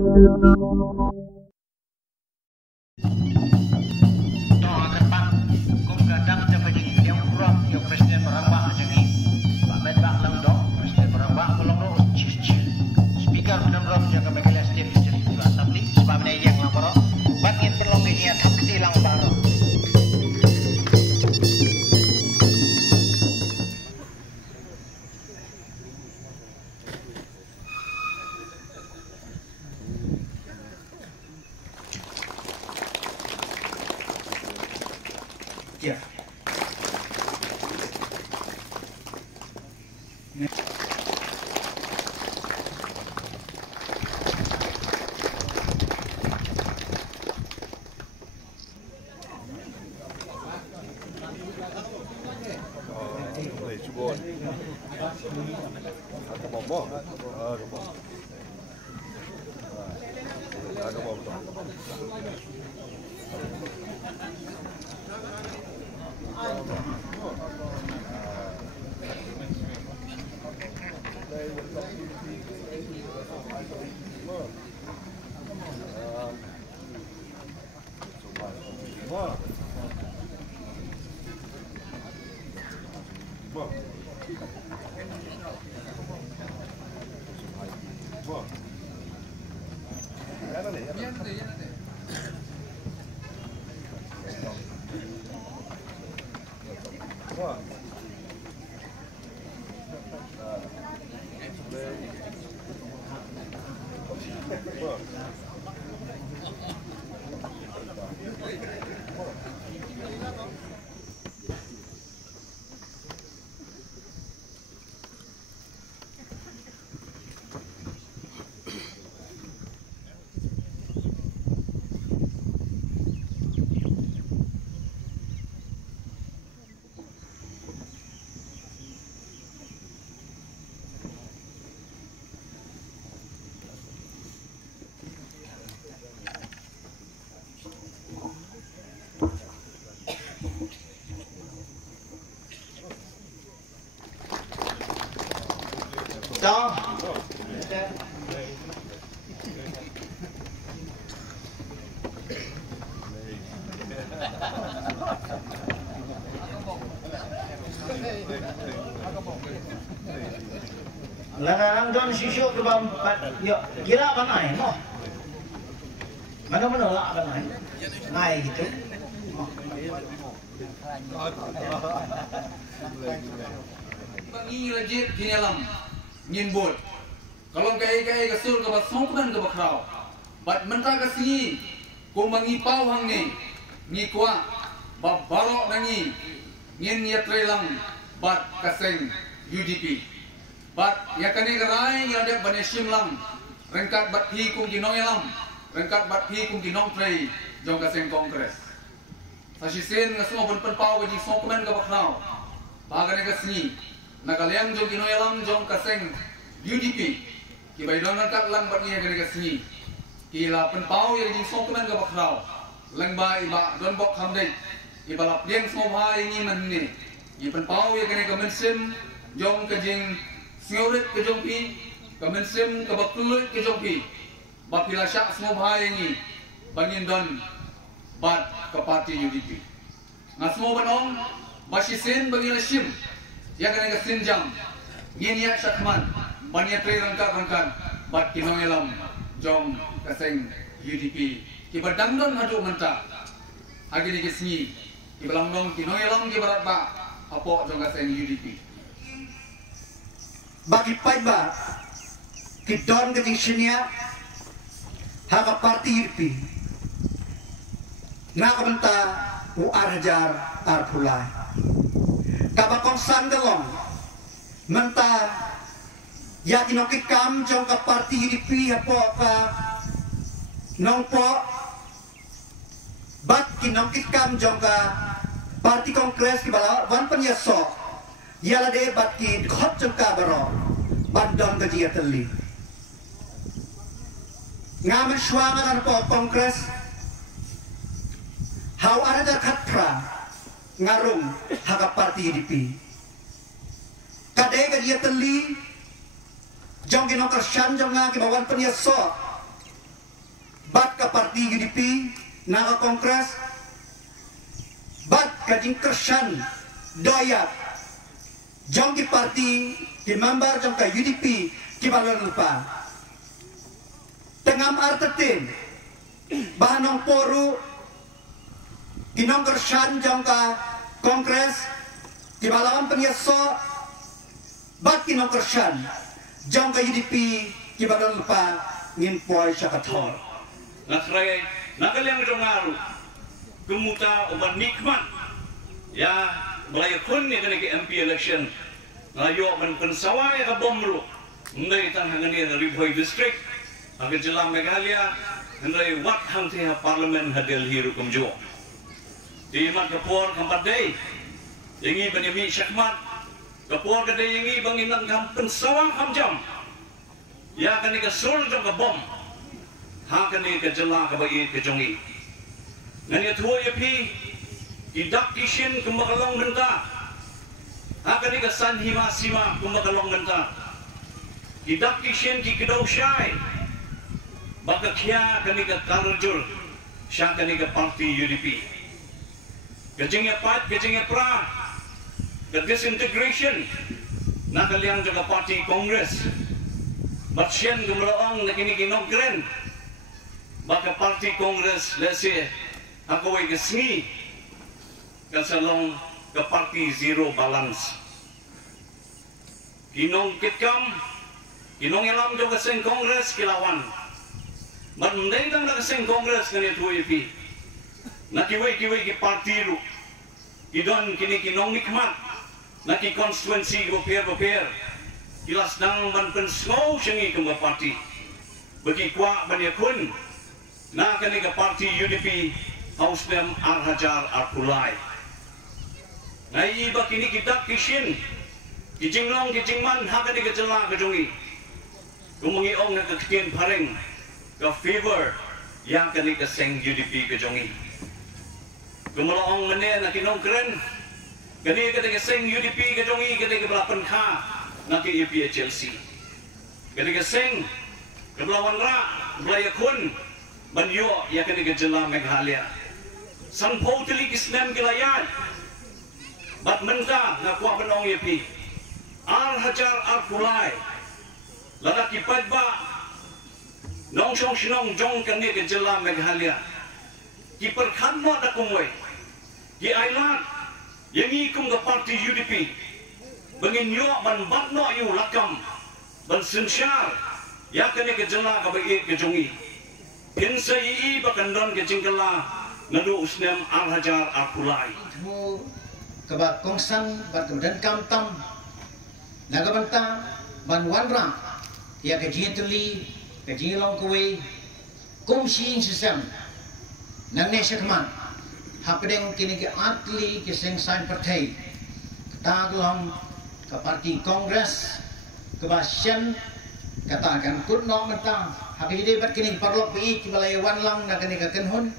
Đó. Larang don sisu ke bam, yo kira apa naik, no? Mana lah apa naik gitu. Bangi lagi di dalam nyinbol. Kalau kaya kesul ke basongkan ke bakrau. Bat mentah kesini, kau bangi pau hang ni kuat. Bab barok nangi, nyin niat relang, bat kaseng UDP. Bat ya kani kerai yang ada banesim lang, rengkat bat hi kung ginong elam, rengkat bat hi kung ginong trei, jong kaseng kongres. Sasisen ngasmo pun pau bagi songkan ke bakrau. Bagane kesini. Nakaliang jong inoelam jong kaseng UDP kibai don rangkat lang bat niya gani kasini kila penpau yang jing songkuman ke bakrau lang ba iba don bok hamdai iba lap liang somha ini manne i penpau yang gani kemensim jong ke jing singaurit ke jong pi kemensim ke baktulut ke jong pi bap pila syak somha ini bangin don bat ke parti UDP ngasmo banong basisin bagi lasim yang kena kesinjang, nyiak syakman, banyak tri rangkat, bat kinongelam, jom kaseng UDP, kibar dangdon haduk mentah, agi ni kesini, kibalang dong kinongelam kibarat ba, apa jom kaseng UDP. Bagi pai ba, kidon keting sinia, haka parti UDP, ngaka mentah, uarjar arpulai. Kabakong sandelong mentah ya kinokit kam jong ka parti UDP apa nongpo bat kinokit kam jong ka parti kongres ki bala wan penyeso yala de bat ki khot jong ka baro bandon ka jia teli ngamen swangan po kongres hau ada khatra ngarung haka parti UDP kadai ka dia teli jong kinong kersyan jong nga kibawan penyeso yala de bat ki khot jong ka baro bandon ka jia teli ngamen swangan po kongres hau ada khatra ngarung haka parti UDP kadai ka dia teli jong kinong kersyan jong nga kibawan penyeso yala de bat ki khot jong ka baro bandon ka jia teli ngamen swangan po kongres hau ada khatra ngarung haka parti UDP kadai ka dia teli jong kinong kersyan jong nga kibawan penyeso yala de bat ki khot jong ka baro bandon ka jia teli bat ka parti UDP naga kongres bat ka jingkersan doyak jong di parti di member jong ka UDP ki balon lupa tengam artetin bahanong poru kinong kersan jong ka kongres di balawan penyeso bat kinong kersan jong ka UDP ki balon lupa ngimpoy syakator nasray nagalyang jongaru kumuta uban nikmat ya belayakun ni kena ke MP election ngayo man pensawai ka bomru ndai tan hangani Ribhoi district ag jila Meghalaya ndai wat hang thia parliament hadel hiru kumjo di mat kapor kampadai yangi banimi syakmat kapor kadai yangi banginan kam pensawang hamjam ya kani ka sul jong ka bom ha kani ka jila ka bai ka jongi ngani thuo yapi idak kishin kumakalong benta akan ika san hima sima kumakalong benta idak kishin ki kedaw syai baka kya kanika karjul sya kanika parti UDP kajingnya pat kajingnya pra ke disintegration nakaliang juga parti kongres batsyan kumroong na kinikinogren baka parti kongres lese ako ay kasngi kasalong ke parti zero balance kinong kitkam kinong ilam jo kasing kongres kilawan mandai tang na kasing kongres kanit huipi nakiway ki parti ru idon kini kinong nikmat naki constituency gopier kilas nang man pensngo syangi kemba parti bagi kwa banyakun na kani ka parti UDP Haus dem Arhajar Arkulai nai iba kini kita kishin kijinglong kijingman haka di kejela kejongi kumungi ong na kakitien pareng ka fever yang kani kaseng UDP kejongi kumulaong mene na kinong keren kani kati kaseng UDP kejongi kati kebelapan ka na ki EPHLC kati kaseng kebelawan ra belayakun banyo ya kani kejela Meghalaya sanpau tili kisnem kilayan bat menta na kuah benong yepi Arhajar Arkulai lalaki padba nong song sinong jong kani ke jela Meghalaya ki perkhanmo da kumwe ki ailat yangi kum ga parti UDP bangin yo ban batno yu lakam ban sinsyar ya kani ke jela ka bai ke jongi pinsa yi bakandon ke jingkala nadu usnem Arhajar Arkulai kebat kongsan bat kemudian kamtam nagabanta ban wanra ya kejituli kejilong kuwe kumsing sesam nang nesyakman hapdeng kini ke atli ke sengsain partai taglong ke parti kongres kebasyan katakan kunno mentang habi de bat kini parlok bi kibalayawan lang na kini ka kenhun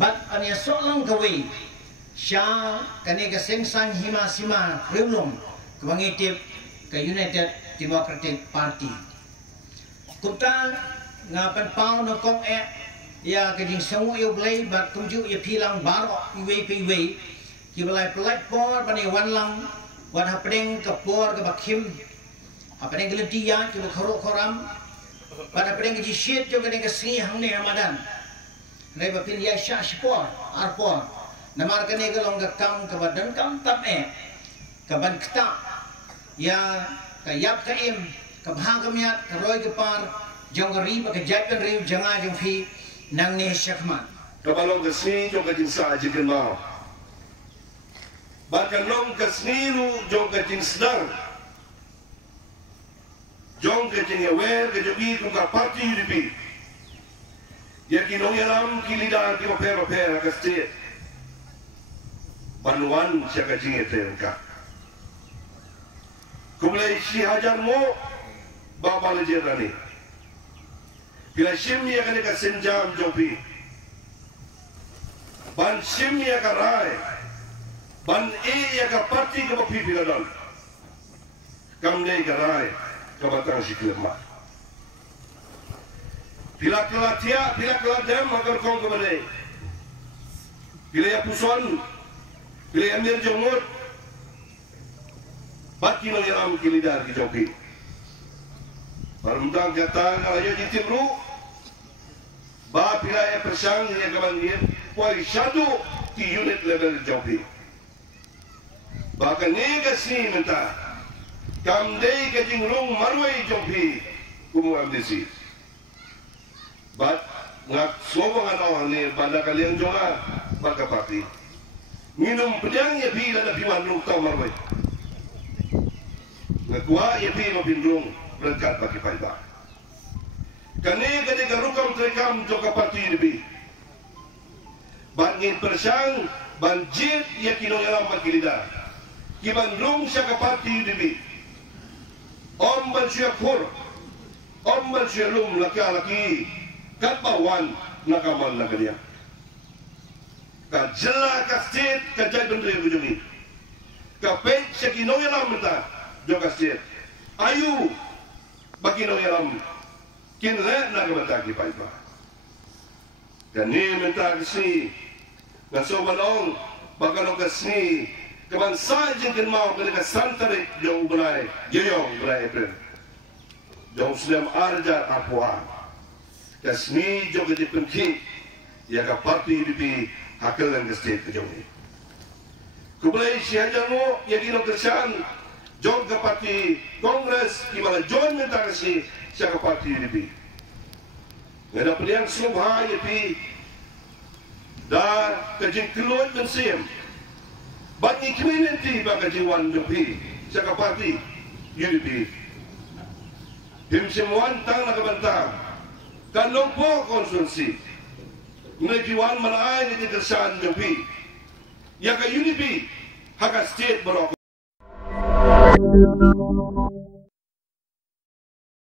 bat ania solang kuwe Sya kani ka sengsang hima sima rimlong kebangitip ke United Democratic Party. Kupta ngapan pau no kong ya kajing sangu yo blay bat kumju ya pilang baro iwe ki balai platform bani wanlang wan hapdeng ke por ke bakim hapdeng gelediya ki khoro khoram pada hapdeng ki shit jo kani ka si hangne Ramadan. Rai bapin ya sya spor arpor namar kani ka long kam ka badan kam tap ka ban kta ya ka yap ka im ka bhang ka miat ka roy ka par jong ka ri ka japen ri janga jong phi nang ne shakman ka balong ka sni jong ka jinsa jikin ma ba ka long ka sni ru jong ka jin sedang jong ka jin yawer ka jogi kung ka parti UDP ya kinong yalam kilida ki maper ka state Banuan siya kajing iterka. Kumulay si hajar mo babala jerani. Kila simnya kani ka senjam jopi. Ban simnya ka rai. Ban ya ka parti ka mapipi ladal. Kamne ka rai ka batang si klema. Pila kelatia, pila keladem agar kong kembali. Pila ya puson, pila ya mir jomut. Baki nang yalam kilidar ki joki. Parumtang jatang alayo di timru. Ba pila ya persang ya kabanggir. Kuai syadu ti unit level joki. Bahkan negas ni minta. Kamdei ke jingrung marwai joki. Kumuam disi. Bat ngak sobangan awang ni pada kalian jonga baka parti. Minum pedangnya bila na piwan rung tau marwai. Ngakua ia pi mapindrung berangkat bagi paiba. Kani garukam terekam joka parti ini. Bangin persang banjir ia kinong alam bakilida. Kibandrung siya ka parti ini. Om bansyia kur, om bansyia lum laki-laki, katbawan nakaman na kanya. Kajela kastit kajay bendri bujumi. Kapit siya kinong alam menta. Joka sir, ayu bagi noyalam kinle na kementagi paipa. Kani mentagi si nasobalong bagalong kasni kebansa jengkin mau kenika santarik jauh berai jeyong berai April. Jauh sedang arja apua. Kasni juga dipenki ya ka parti di hakil dan kestit kejauh ni. Kubelai siaja mo ya kino kerjaan Jom ke parti Kongres di mana John minta kasih siya ke parti UDP. Ngada pilihan subha UDP da kajing keluar mensiem. Bagi community bagi jiwan UDP siya ke parti UDP. Himsimuan tang nakabantang kanong po konsulsi. Ngajiwan malaay ni kerjaan UDP. Ya ke UDP haka state berok. Thank you.